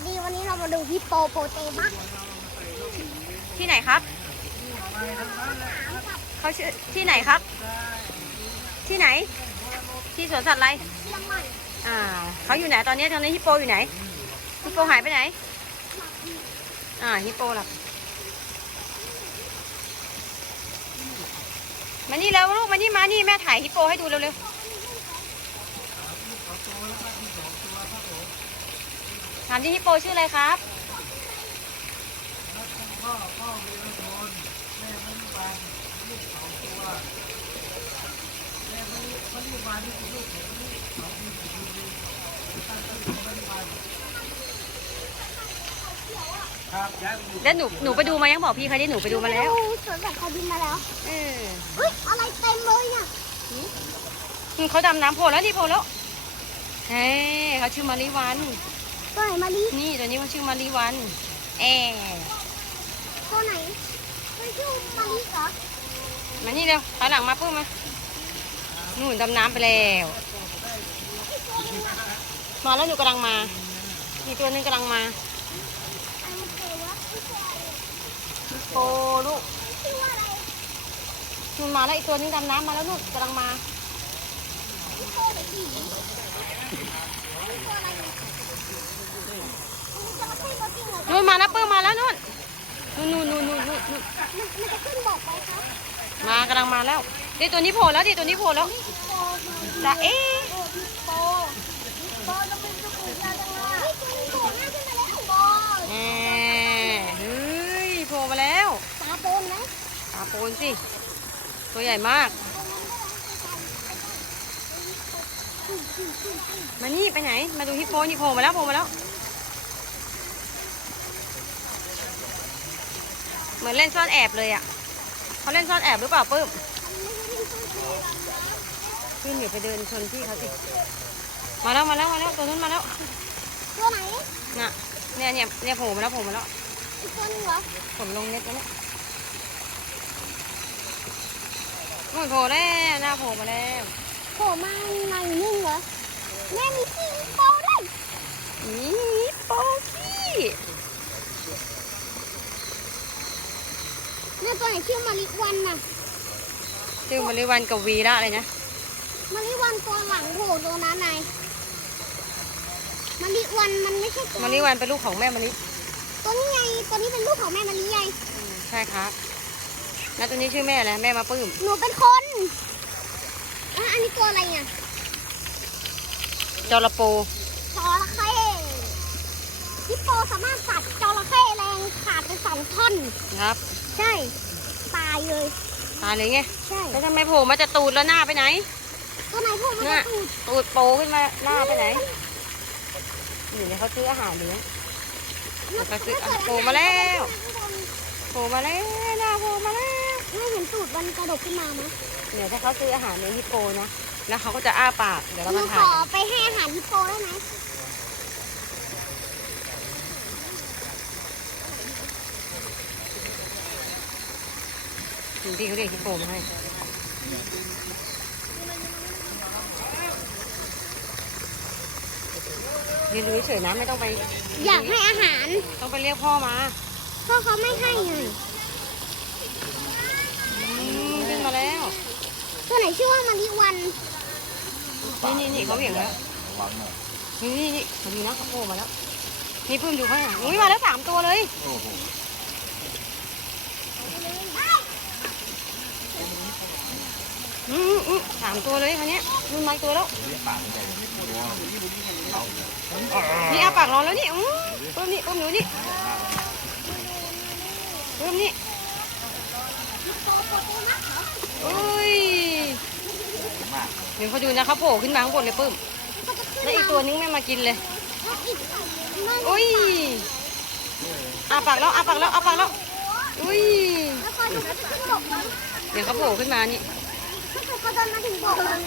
วัสดีวันนี้เรามาดูฮิปโปโปเตมัสที่ไหนครับ เขาชื่อที่ไหนครับ ที่ไหน ที่สวนสัตว์อะไรเชียงใหม่อ่าเขาอยู่ไหนตอนนี้ตอนนี้ฮิปโปอยู่ไหนฮิปโปหายไปไหน อ่าฮิปโปหลับมานี่แล้วลูกมานี่มานี่แม่ถ่ายฮิปโปให้ดูเร็วๆ ถามที่ฮิปโปชื่ออะไรครับแล้วหนูหนูไปดูมายังบอกพี่เขาดิหนูไปดูมาแล้วดูสวนสัตว์เขาบินมาแล้วเออเฮ้ยอะไรเต็มเลยเนี่ยอืมเขาดำน้ำโผล่แล้วนี่โผล่แล้วเฮ้ยเขาชื่อมาริวัน ตัวไหนมาลีนี่ตัวนี้มันชื่อมาริวันแอตัวไหนมันชื่อมาลีเหรอมานี่เร็วถอยหลังมาปุ๊บมาหนูนดำน้ำไปแล้วมาแล้วหนูกำลังมาอีกตัวหนึงกำลังมาอันนี้คือว่าชื่ออะไรโอ้ลูกชื่อว่าอะไรหนูมาแล้วอีกตัวนึงดำน้ำมาแล้วนู่นกำลังมา ฮิปโปหรือผีตัวอะไรเนี่ยอันนี้จระเข้ตัวจริงเหรอ นู่นมาแล้วปื้มมาแล้วนู่นนู่นนู่นนู่นนู่นนู่นมันมันจะขึ้นบอกไปครับมากำลังมาแล้วดิตัวนี้โผล่แล้วดิตัวนี้โผล่แล้วฮิปโปมาจะเอ๊ะโอ้ฮิปโปฮิปโปจะเป็นตัวใหญ่จังเลยยตัวนี้โผล่หน้าขึ้นมาแล้วบอลแหมเฮ้ยโผล่มาแล้วตาโดนไหมตาโปนสิตัวใหญ่มาก มานี่ไปไหน มาดูฮิปโปนี่โผล่มาแล้วโผล่มาแล้ว เหมือนเล่นซ่อนแอบเลยอะเขาเล่นซ่อนแอบหรือเปล่าปื้มขึ้นอย่าไปเดินชนพี่เขาสิมาแล้วมาแล้วมาแล้วตัวนู้นมาแล้วตัวไหนน่ะเนี่ยเนี่ยเนี่ยโผล่มาแล้วโผล่มาแล้วอีกตัวหนึงเหรอผมลงเน็ตแล้วเนี่ยโอ้ยโผล่แล้วหน้าโผล่มาแล้วโผล่มาในนิ่งเหรอแม่มีขี้ฮิปโปด้วยนี่โปกี้ นี่ยตัวไหนชื่อมาริวันน่ะชื่อมาริวันกับวีระอะไรนะมาริวันตัวหลังโผล่ตัวนั้นไงมาริวันมันไม่ใช่ตัวมาริวันเป็นลูกของแม่มาริตัวนี้ไงตัวนี้เป็นลูกของแม่มาริไงอืมใช่ครับแล้วตัวนี้ชื่อแม่อะไรแม่มาปื้มหนูเป็นคนอะอันนี้ตัวอะไรเนี่ยจระโปจระเข้ฮิปโปสามารถกัดจระเข้แรงขาดเป็นสองท่อนครับ ใช่ตายเลย ตายเลยไงใช่แล้วทำไมโผล่มาจะตูดแล้วหน้าไปไหนตัวไหนพวกมันเนี่จะยตูดตูดโปขึ้นมาหน้าไปไหนนี่เนี่ยเขาซื้ออาหารเลี้ยงมันไปซื้อมันเกิดโผล่มาแล้วข้างบนโผล่มาแล้วหน้าโผล่มาแล้วไม่เห็นตูดมันกระดกขึ้นมาไหมเนี่ยถ้าเขาซื้ออาหารเลี้ยงฮิปโปนะแล้วเขาก็จะอ้าปากเดี๋ยวเราหนูมาขถ่ายอไปให้อาหารฮิปโปได้ไหม คุณพี่เขาเรียกฮิปโปมาให้ยืนดูเฉยๆนะไม่ต้องไป อยากให้อาหาร ต้องไปเรียกพ่อมา พ่อเขาไม่ให้ไงอืมขึ้นมาแล้ว ตัวไหนชื่อว่ามาริวัน นี่นี่นี่เขาเหวี่ยงแล้วนี่นี่นี่เขาดีนะเขาโผล่มาแล้ว นี่เพิ่มดูข้างหลังอุ้ยมาแล้วสามตัวเลยอื มอืมสามตัวเลยคันนี้ยรุ่นมาอีกตัวแล้วนี่อาปากรอแล้วนี่อืมเพิ่มนี่เพิ่มหนูนี่เพิ่มนี่อุ้ยเดี๋ยวเขาดูนะเขาโผล่ขึ้นมาข้างบนเลยเพิ่มก็จะขึ้นแล้วอีกมาตัวนึงไม่มากินเลยแล้วอีกนั่นอุ้ยอาปากแล้วอาปากแล้วอาปากแล้วอุ้ยแล้วพอจะขึ้นบกแล้วเดี๋ยวเขาโผล่ขึ้นมานี่ ถ้าเกิดเขาเดินมาถึงบกแล้ว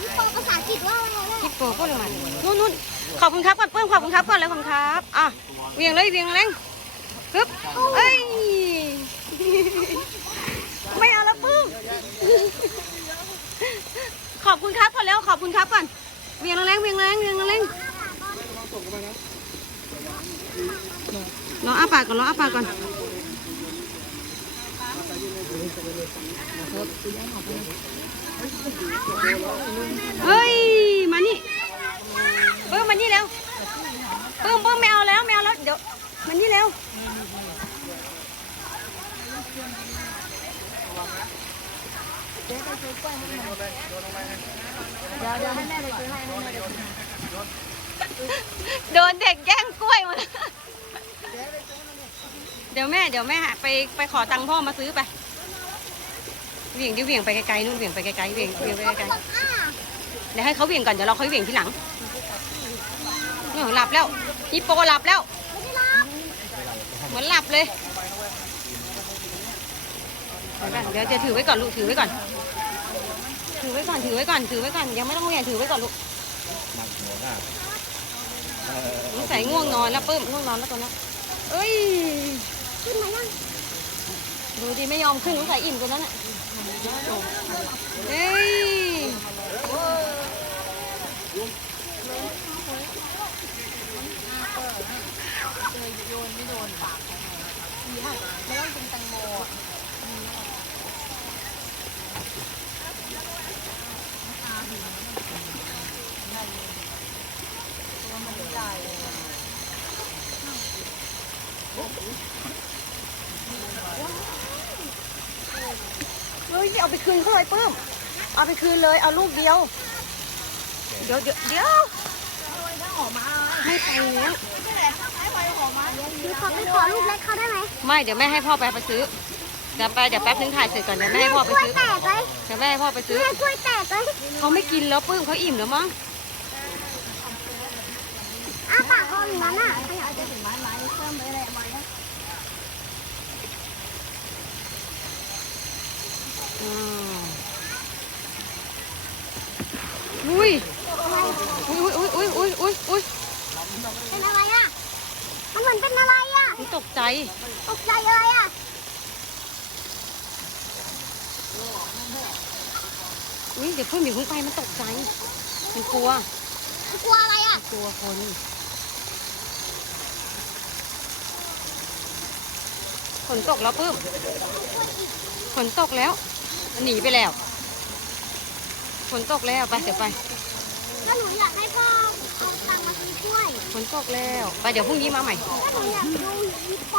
ฮิปโปภาษาอังกฤษว่าอะไรนี่ยฮิปโปก็เลยมานู่นนู่นขอบคุณครับก่อนเพิ่มขอบคุณครับก่อนเลยขอบคุณครับอะเวียงเลยเวียงแรงฮึบเอ้ยไม่เอาล้วปึ้มขอบคุณครับก่อนแล้วขอบคุณครับก่อนเวียงแรงเวียงแรงเวียงแรงรออ้าปากก่อนรออ้าปากก่อน เฮ้ย มานี่เพิ่มมานี่แล้วเพิ่มเพิ่มไม่เอาแล้วไม่เอาแล้วเดี๋ยวมานี่เร็วโดนเด็กแย่งกล้วยมา เดี๋ยวแม่เดี๋ยวแม่ไปไปขอตังค์พ่อมาซื้อไป เหวี่ยงดิเหวี่ยงไปไกลๆนู่นเหวี่ยงไปไกลๆเหวี่ยงเหวี่ยงไปไกลอะๆเดี๋ยวให้เขาเหวี่ยงก่อนเดี๋ยวเราค่อยเหวี่ยงทีหลังเนี่ยหลับแล้วฮิปโปหลับแล้วไม่ได้รับเหมือนหลับเลยเดี๋ยวจะถือไว้ก่อนลูกถือไว้ก่อน ถือไว้ก่อนถือไว้ก่อนถือไว้ก่อนยังไม่ต้องเหวี่ยงถือไว้ก่อนลูกหนักหัวหน้าเออสงสัยง่วงนอนแล้วปื้มง่วงนอนแล้วตอนนี้เอ้ยขึ้นมายังดูดิไม่ยอมขึ้นสงสัยอิ่มกว่านั้น อะเฮ้ยเฮ้ยเอาไปคืนเขาเลยปื้ม เอาไปคืนเลย เอาลูกเดียว เดี๋ยวเดี๋ยวเดี๋ยวไม่ไปแล้วหนูขอไปขอลูกเล็กเขาได้ไหมไม่เดี๋ยวแม่ให้พ่อไปไปซื้อเดี๋ยวไปเดี๋ยวแป๊บนึงถ่ายเสร็จก่อนเดี๋ยวแม่ให้พ่อไปกล้วยซื้อแตกเลยเดี๋ยวแม่ให้พ่อไปซื้อแม่กล้วยแตกเลยเขาไม่กินแล้วปื้มเขาอิ่มแล้วมั้งอ้าปากเขาอย่างนั้นอะขยับจะถึงไม้ไม้เพิ่มไปเลยไม้ อ่าอุ้ยอุ้ยอุ้ยอุ้ยอุ้ยอุ้ยอุ้ยเป็นอะไรอะ มันเหมือนเป็นอะไรอะมันตกใจ ตกใจอะไรอะอุ้ยเดี๋ยวเพิ่มอยู่ข้างไปมันตกใจ มันกลัว มันกลัวอะไรอะ กลัวคนฝนตกแล้วปื้มฝนตกแล้ว หนีไปแล้วฝนตกแล้วไปเดี๋ยวไป แล้วหนูอยากให้พ่อเอาตังค์มาซื้อกล้วย ฝนตกแล้วไปเดี๋ยวพรุ่งนี้มาใหม่ แล้วหนูอยากดูฮิปโป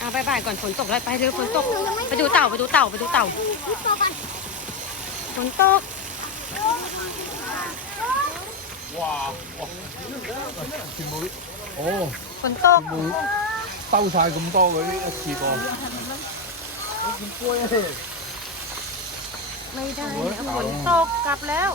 อ่ะบายบายก่อนฝนตกแล้วไปเร็วฝนตก ไปดูเต่าไปดูเต่าไปดูเต่า ดูฮิปโปกัน ฝนตก ว้าว全部哦， ฝนตก 全部兜晒咁多嗰啲一次过。 ไม่ได้ฝนตกกลับแล้ว